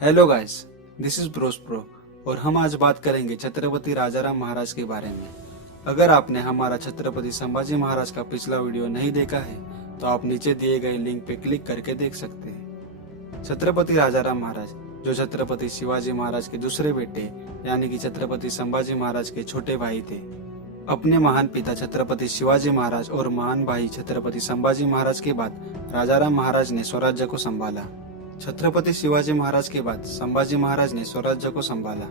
Hello guys, this is Bros pro और हम आज बात करेंगे छत्रपति राजाराम महाराज के बारे में। अगर आपने हमारा छत्रपति संभाजी महाराज का पिछला वीडियो नहीं देखा है तो आप नीचे दिए गए लिंक पे क्लिक करके देख सकते हैं। छत्रपति राजाराम महाराज जो छत्रपति शिवाजी महाराज के दूसरे बेटे यानी कि छत्रपति संभाजी महाराज के छोटे भाई थे। अपने महान पिता छत्रपति शिवाजी महाराज और महान भाई छत्रपति संभाजी महाराज के बाद राजाराम महाराज ने स्वराज्य को संभाला। छत्रपति शिवाजी महाराज के बाद संभाजी महाराज ने स्वराज्य को संभाला।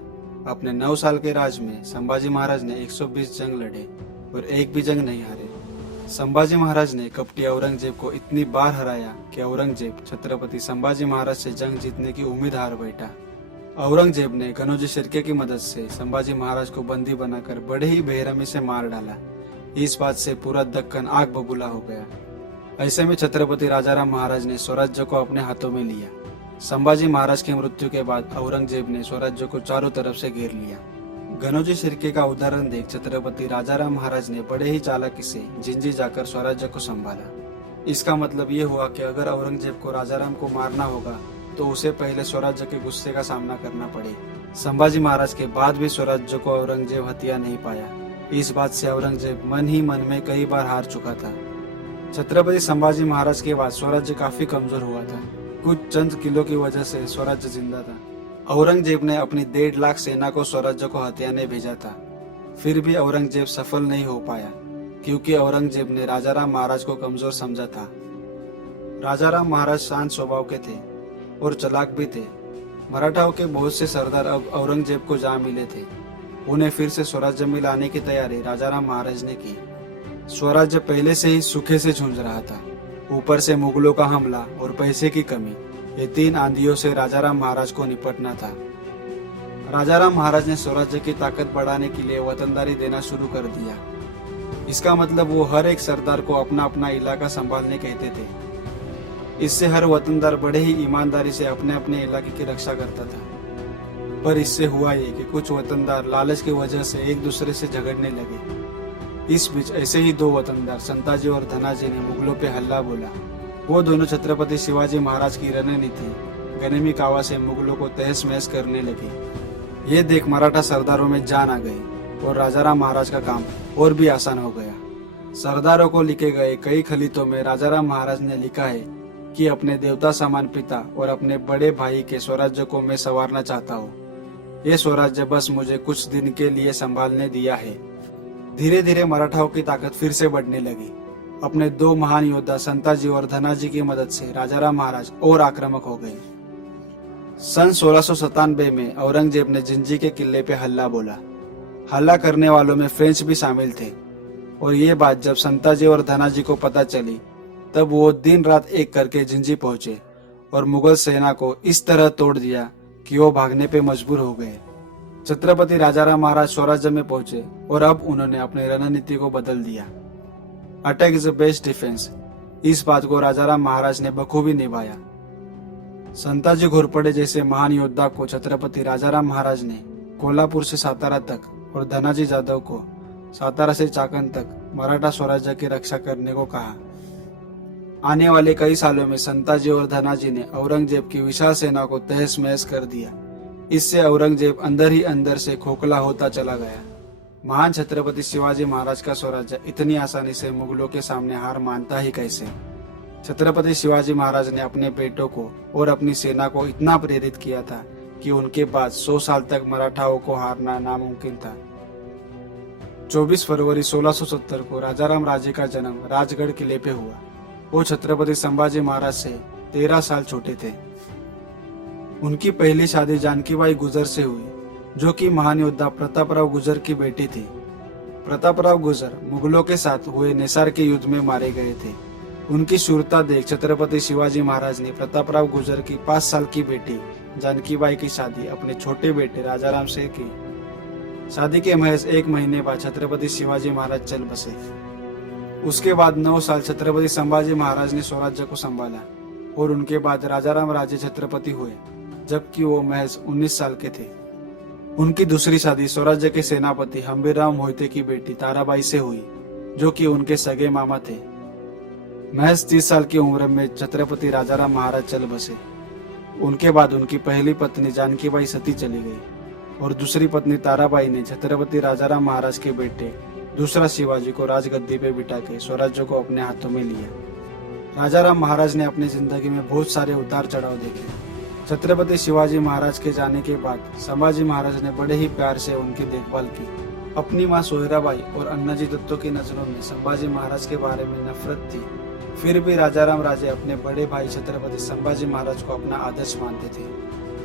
अपने 9 साल के राज में संभाजी महाराज ने 120 जंग लड़े और एक भी जंग नहीं हारे। संभाजी महाराज ने कपटी औरंगजेब को इतनी बार हराया कि औरंगजेब छत्रपति संभाजी महाराज से जंग जीतने की उम्मीद हार बैठा। औरंगजेब ने कनौजी शिर्के की मदद से संभाजी महाराज को बंदी बनाकर बड़े ही बेरहमी से मार डाला। इस बात से पूरा दक्कन आग बबूला हो गया। ऐसे में छत्रपति राजाराम महाराज ने स्वराज्य को अपने हाथों में लिया। संभाजी महाराज की मृत्यु के बाद औरंगजेब ने स्वराज्य को चारों तरफ से घेर लिया। कनौजी शिर्के का उदाहरण देख छत्रपति राजाराम महाराज ने बड़े ही चालाकी से जिंजी जाकर स्वराज्य को संभाला। इसका मतलब ये हुआ कि अगर औरंगजेब को राजाराम को मारना होगा तो उसे पहले स्वराज्य के गुस्से का सामना करना पड़े। संभाजी महाराज के बाद भी स्वराज्य को औरंगजेब हथिया नहीं पाया। इस बात से औरंगजेब मन ही मन में कई बार हार चुका था। छत्रपति संभाजी महाराज के बाद स्वराज्य काफी कमजोर हुआ था। कुछ चंद किलो की वजह से स्वराज्य जिंदा था। औरंगजेब ने अपनी 1.5 लाख सेना को स्वराज्य को हथियाने भेजा था। फिर भी औरंगजेब सफल नहीं हो पाया क्योंकि औरंगजेब ने राजाराम महाराज को कमजोर समझा था। राजाराम महाराज शांत स्वभाव के थे और चालाक भी थे। मराठाओं के बहुत से सरदार अब औरंगजेब को जा मिले थे। उन्हें फिर से स्वराज्य में लाने की तैयारी राजाराम महाराज ने की। स्वराज्य पहले से ही सूखे से झुंझ रहा था। ऊपर से मुगलों का हमला और पैसे की कमी, ये 3 आंधियों से राजाराम महाराज को निपटना था। राजाराम महाराज ने स्वराज्य की ताकत बढ़ाने के लिए वतनदारी देना शुरू कर दिया। इसका मतलब वो हर एक सरदार को अपना अपना इलाका संभालने कहते थे। इससे हर वतनदार बड़े ही ईमानदारी से अपने अपने इलाके की रक्षा करता था। पर इससे हुआ ये कि कुछ वतनदार लालच की वजह से एक दूसरे से झगड़ने लगे। इस बीच ऐसे ही 2 वतनदार संताजी और धनाजी ने मुगलों पे हल्ला बोला। वो दोनों छत्रपति शिवाजी महाराज की रणनीति गनेमी कावा से मुगलों को तहस महस करने लगे। ये देख मराठा सरदारों में जान आ गई और राजाराम महाराज का काम और भी आसान हो गया। सरदारों को लिखे गए कई खलीतों में राजाराम महाराज ने लिखा है कि अपने देवता समान पिता और अपने बड़े भाई के स्वराज्य को मैं संवारना चाहता हूँ। ये स्वराज्य बस मुझे कुछ दिन के लिए संभालने दिया है। धीरे धीरे मराठाओं की ताकत फिर से बढ़ने लगी। अपने 2 महान योद्धा संताजी और धनाजी की मदद से राजाराम महाराज और आक्रामक हो गए। सन 1697 में औरंगजेब ने जिंजी के किले पे हल्ला बोला। हल्ला करने वालों में फ्रेंच भी शामिल थे और ये बात जब संताजी और धनाजी को पता चली तब वो दिन रात एक करके जिंजी पहुंचे और मुगल सेना को इस तरह तोड़ दिया कि वो भागने पे मजबूर हो गए। छत्रपति राजाराम महाराज स्वराज्य में पहुंचे और अब उन्होंने अपनी रणनीति को बदल दिया। Attack is the best defence. इस बात को राजाराम महाराज ने बखूबी निभाया। संताजी घोरपड़े जैसे महान योद्धा को छत्रपति राजाराम महाराज ने कोल्हापुर से सातारा तक और धनाजी जाधव को सातारा से चाकन तक मराठा स्वराज्य की रक्षा करने को कहा। आने वाले कई सालों में संताजी और धनाजी ने औरंगजेब की विशाल सेना को तहस महस कर दिया। इससे औरंगजेब अंदर ही अंदर से खोखला होता चला गया। महान छत्रपति शिवाजी महाराज का स्वराज्य इतनी आसानी से मुगलों के सामने हार मानता ही कैसे। छत्रपति शिवाजी महाराज ने अपने बेटों को और अपनी सेना को इतना प्रेरित किया था कि उनके बाद 100 साल तक मराठाओं को हारना नामुमकिन था। 24 फरवरी 1670 को राजाराम राजे का जन्म राजगढ़ किले पे हुआ। वो छत्रपति संभाजी महाराज से 13 साल छोटे थे। उनकी पहली शादी जानकीबाई गुजर से हुई जो कि महान योद्धा प्रतापराव गुजर की बेटी थी। प्रतापराव गुजर मुगलों के साथ हुए नेसार के युद्ध में मारे गए थे। उनकी शूरता देख छत्रपति शिवाजी महाराज ने प्रतापराव गुजर की 5 साल की बेटी जानकीबाई की शादी अपने छोटे बेटे राजाराम से की। शादी के महज 1 महीने बाद छत्रपति शिवाजी महाराज चल बसे। उसके बाद 9 साल छत्रपति संभाजी महाराज ने स्वराज्य को संभाला और उनके बाद राजाराम राजे छत्रपति हुए जबकि वो महज 19 साल के थे। उनकी दूसरी शादी स्वराज्य के सेनापति हम्बीरराव मोहिते की बेटी ताराबाई से हुई जो कि उनके सगे मामा थे। महज 30 साल की उम्र में छत्रपति राजाराम महाराज चल बसे। उनके बाद उनकी पहली पत्नी जानकीबाई सती चली गई और दूसरी पत्नी ताराबाई ने छत्रपति राजाराम महाराज के बेटे दूसरा शिवाजी को राजगद्दी पे बिठा के स्वराज्य को अपने हाथों में लिया। राजाराम महाराज ने अपनी जिंदगी में बहुत सारे उतार चढ़ाव देखे। छत्रपति शिवाजी महाराज के जाने के बाद संभाजी महाराज ने बड़े ही प्यार से उनकी देखभाल की। अपनी माँ सोयराबाई और अन्नाजी दत्तो की नजरों में संभाजी महाराज के बारे में नफरत थी, फिर भी राजाराम राजे अपने बड़े भाई छत्रपति संभाजी महाराज को अपना आदर्श मानते थे।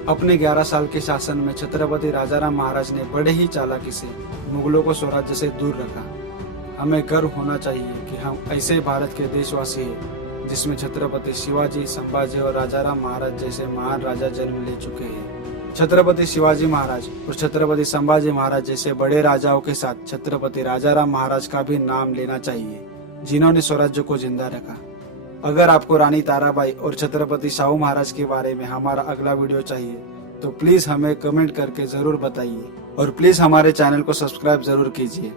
अपने 11 साल के शासन में छत्रपति राजाराम महाराज ने बड़े ही चालाकी से मुगलों को स्वराज्य से दूर रखा। हमें गर्व होना चाहिए कि हम ऐसे भारत के देशवासी हैं जिसमें छत्रपति शिवाजी, संभाजी और राजाराम महाराज जैसे महान राजा जन्म ले चुके हैं। छत्रपति शिवाजी महाराज और छत्रपति संभाजी महाराज जैसे बड़े राजाओं के साथ छत्रपति राजाराम महाराज का भी नाम लेना चाहिए, जिन्होंने स्वराज्य को जिंदा रखा। अगर आपको रानी ताराबाई और छत्रपति शाहू महाराज के बारे में हमारा अगला वीडियो चाहिए तो प्लीज हमें कमेंट करके जरूर बताइए और प्लीज हमारे चैनल को सब्सक्राइब जरूर कीजिए।